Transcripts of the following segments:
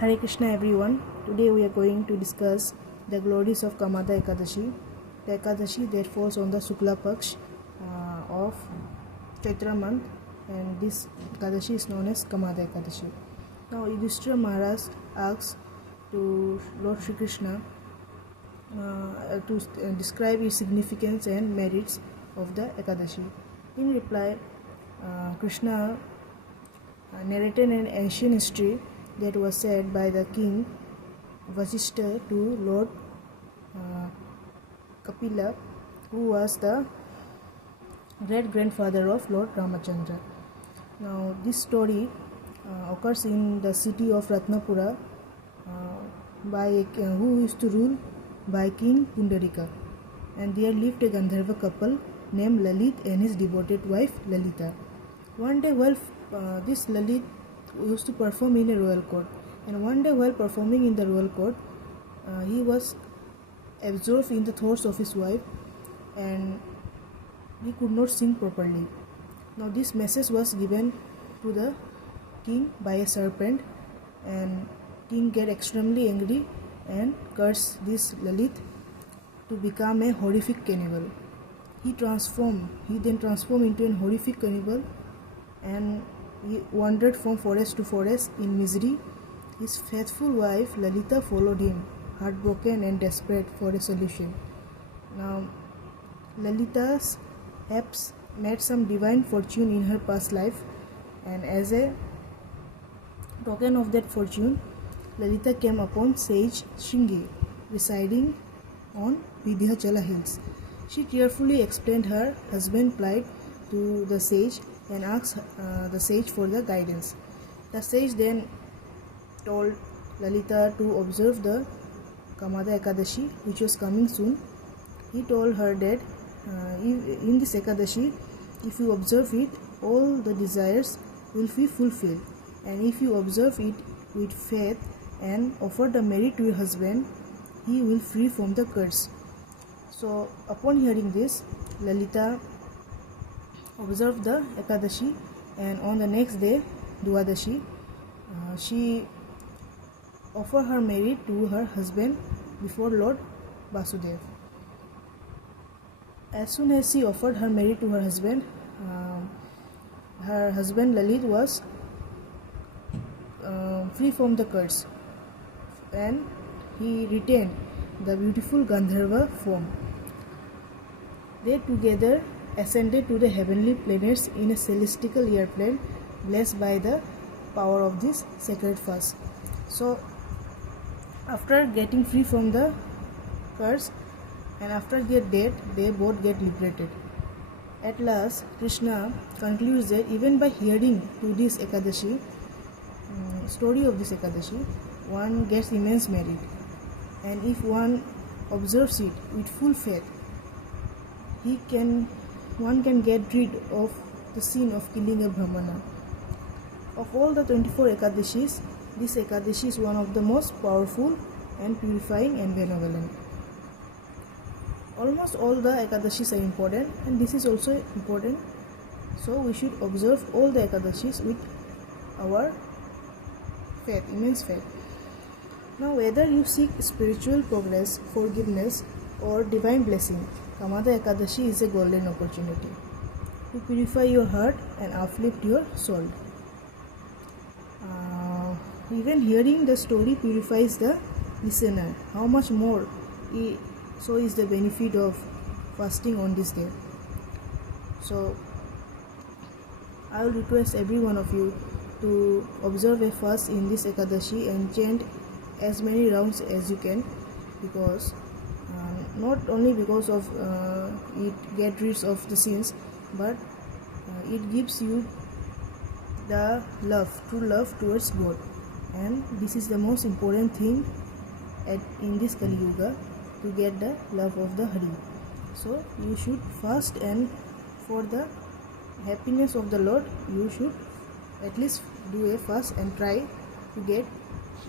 Hare Krishna everyone. Today we are going to discuss the glories of Kamada Ekadashi. The Ekadashi that falls on the Shukla Paksh of Chaitra month, and this Ekadashi is known as Kamada Ekadashi. Now Yudhishthira Maharaj asks to Lord Shri Krishna to describe its significance and merits of the Ekadashi. In reply, Krishna narrated an ancient history that was said by the king Vasishtha to Lord Kapila, who was the great-grandfather of Lord Ramachandra. Now this story occurs in the city of Ratnapura who used to rule by King Pundarika, and there lived a Gandharva couple named Lalit and his devoted wife Lalita. One day while this Lalit used to perform in a royal court, and one day while performing in the royal court, he was absorbed in the thoughts of his wife and he could not sing properly. Now this message was given to the king by a serpent, and king get extremely angry and cursed this Lalit to become a horrific cannibal. He then transformed into a horrific cannibal, and he wandered from forest to forest in misery. His faithful wife Lalita followed him, heartbroken and desperate for a solution. Now Lalita's apes made some divine fortune in her past life, and as a token of that fortune, Lalita came upon sage Shringi residing on Vidhyachala hills. She tearfully explained her husband's plight to the sage and asked the sage for the guidance. The sage then told Lalita to observe the Kamada Ekadashi, which was coming soon. He told her that in this Ekadashi, if you observe it, all the desires will be fulfilled, and if you observe it with faith and offer the merit to your husband, he will free from the curse. So upon hearing this, Lalita observed the Ekadashi, and on the next day, Dwadashi, she offered her merit to her husband before Lord Vasudev. As soon as she offered her merit to her husband Lalit was free from the curse, and he retained the beautiful Gandharva form. They together ascended to the heavenly planets in a celestial airplane, blessed by the power of this sacred fast. So after getting free from the curse and after their death, they both get liberated. At last, Krishna concludes that even by hearing to this Ekadashi, story of this Ekadashi, one gets immense merit, and if one observes it with full faith, one can get rid of the sin of killing a Brahmana. Of all the 24 Ekadashis, this Ekadashi is one of the most powerful and purifying and benevolent. Almost all the Ekadashis are important, and this is also important, so we should observe all the Ekadashis with our faith, immense faith. Now whether you seek spiritual progress, forgiveness or divine blessing, Kamada Ekadashi is a golden opportunity to purify your heart and uplift your soul. Even hearing the story purifies the listener. How much more so is the benefit of fasting on this day. So I will request every one of you to observe a fast in this Ekadashi and chant as many rounds as you can, because not only because of it get rid of the sins, but it gives you the true love towards God, and this is the most important thing in this Kali Yuga, to get the love of the Hari. So you should fast, and for the happiness of the Lord, you should at least do a fast and try to get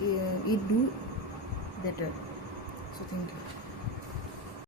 it do better. So thank you.